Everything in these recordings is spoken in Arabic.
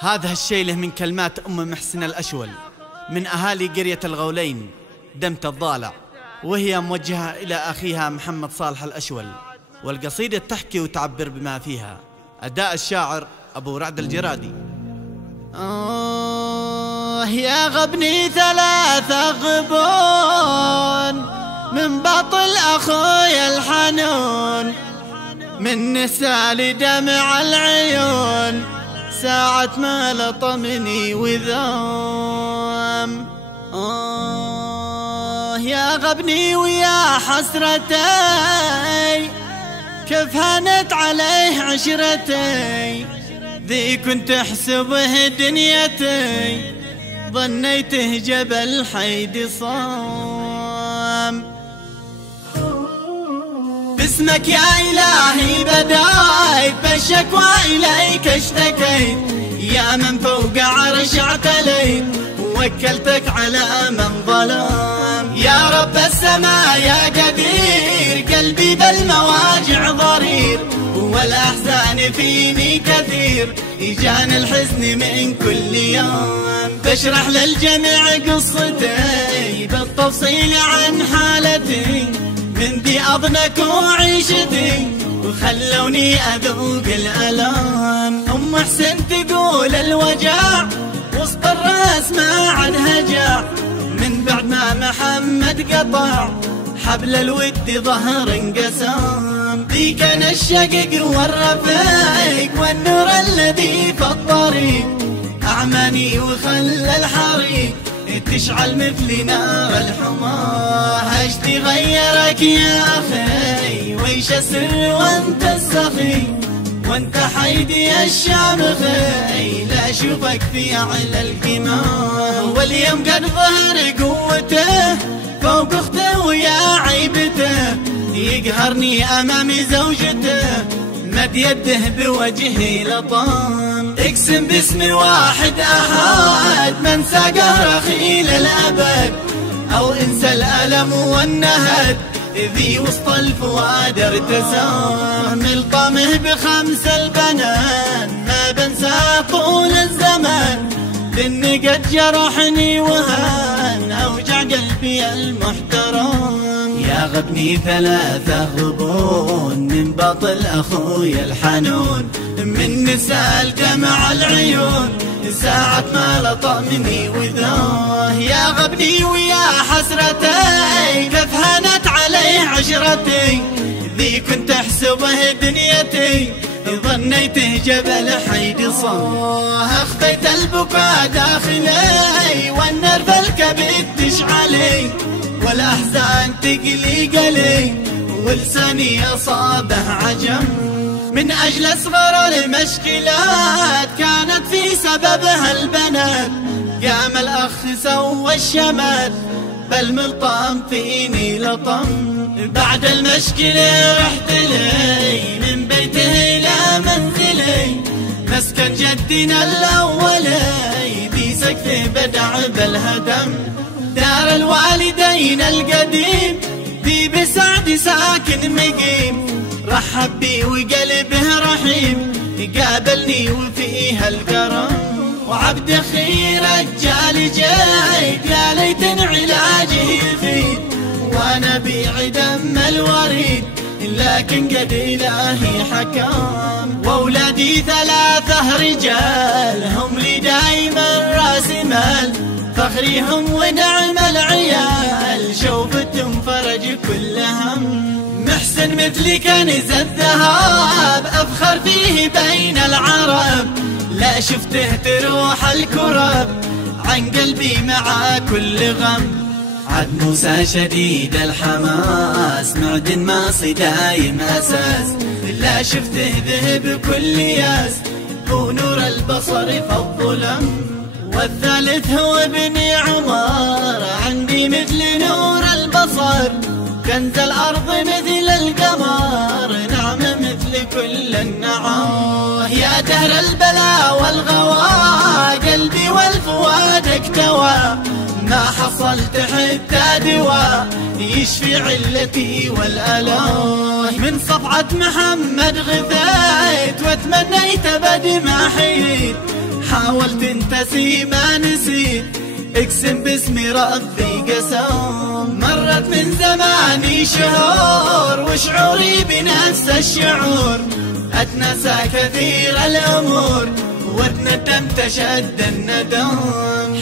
هذا الشيله من كلمات أم محسن الأشول من أهالي قرية الغولين دمت الضالع، وهي موجهة إلى أخيها محمد صالح الأشول، والقصيدة تحكي وتعبر بما فيها. أداء الشاعر أبو رعد الجرادي. يا غبني ثلاث غبون من بطل أخويا الحنون، من نسال دمع العيون ساعة ما لطمني وذام. يا غبني ويا حسرتي كيف هانت عليه عشرتي، ذي كنت احسبه دنيتي ظنيته جبل حيد صام. باسمك يا إلهي بدايت بالشكوى إليك اشتكيت، يا من فوق عرش اعتليت ووكلتك على من ظلام. يا رب السماء يا قدير قلبي بالمواجع ضرير، والأحزان فيني كثير إجان الحزن من كل يوم. بشرح للجميع قصتي بالتفصيل عن حالتي، من ذي أضنك وعيشتي وخلوني أذوق الألام. أم حسن تقول الوجع وسط الراس ما عن هجع، من بعد ما محمد قطع حبل الود ظهر انقسام. ذي كان الشقق والرفيق والنور الذي في الطريق أعماني وخلى الحريق تشعل مثل نار الحمى. هجتي غيرك يا أخي ويش السر وانت السخي، وانت حيدي الشام خي لا أشوفك في على القمى. واليوم قد ظهر قوته فوق اخته ويا عيبته، يقهرني امام زوجته مد يده بوجهي لطام. اقسم باسم واحد احد من ساقه اخي للابد، او انسى الالم والنهد ذي وسط الفؤاد ارتسام. الطمه بخمس البنان ما بنسى طول الزمن، لاني قد جرحني وهان اوجع قلبي المحترم. يا غبني ثلاثة غبون من بطل أخويا الحنون، من نسال دمع العيون ساعة ما لطمني وذاه. يا غبني ويا حسرتي كيف هانت عليه عشرتي، ذي كنت أحسبه دنيتي ظنيته جبل حيد صام. أخفيت البكاء داخلي والنرف الكبد تشعلي، والأحزان تقلي قلي ولساني أصابه عجم. من أجل أصغر المشكلات كانت في سببها البنات، قام الأخ سوى الشمال بالملطام فيني لطم. بعد المشكلة رحت لي من بيته إلى منزلي، مسكن جدنا الأولي ذي سكته بدع بالهدم. دار الوالدين القديم ذي بسعد ساكن مقيم، رحب بي وقلبه رحيم قابلني وفيها الكرم. وعبد اخي رجال جاي يا ليت علاجه يفيد، وانا بيع دم الوريد لكن قد الهي حكام. واولادي ثلاثة رجال هم لي دايما راس مال، فخريهم ونعم العيال شوفتهم فرج كل هم. محسن مثلي كنز الذهب أفخر فيه بين العرب، لا شفته تروح الكرب عن قلبي مع كل غم. عد موسى شديد الحماس معدن ماصي دايم أساس، لا شفته ذهب كل ياس ونور البصر في الظلم. والثالث هو ابن عمر عندي مثل نور البصر، كنز الأرض مثل القمر نعم مثل كل النعم. يا دهر البلاء والغوى قلبي والفؤاد اكتوى، ما حصلت حتى دواء يشفي علتي والألام. من صفعة محمد غثيت تمنيت ابد ما حييت، حاولت تنتسي ما نسيت، اقسم باسم ربي قسم. مرت من زماني شهور وشعوري بنفس الشعور، اتنسى كثير الامور واتندمت شد الندم.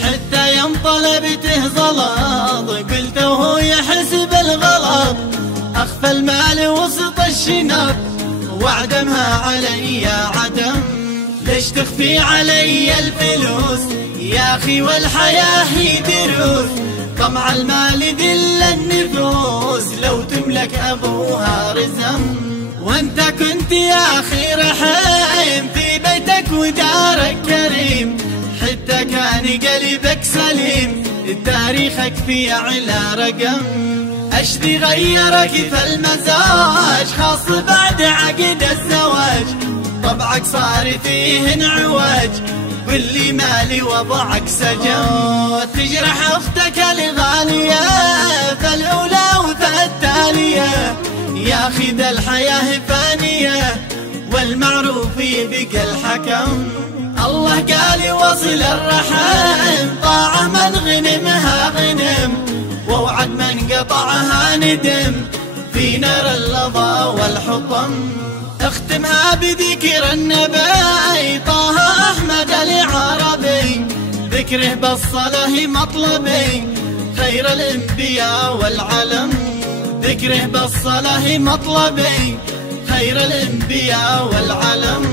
حتى يوم طلبته غلط قلت وهو يحسب الغلط، اخفى المال وسط الشنط وعدمها علي عدم. ليش تخفي علي الفلوس يا اخي والحياة هي دروس، طمع المال ذل النفوس لو تملك ابوها رزم. وانت كنت يا اخي رحيم في بيتك ودارك كريم، حتى كان قلبك سليم تاريخك في اعلى رقم. اشذي غيرك فالمزاج خاص بعد عقد الزواج، طبعك صار فيه انعواج واللي مالي وضعك سجن. تجرح اختك الغالية فالاولى وفالتالية، يا اخي ذا الحياة فانية والمعروف بقى الحكم. الله قال وصل الرحم طاعة من غنمها غنم، ووعد من قطعها ندم في نار اللظى والحطم. اختمها بذكر النبي طه احمد العربي، ذكره بالصلاة مطلبي خير الانبياء والعلم، ذكره بالصلاة مطلبي خير الانبياء والعلم.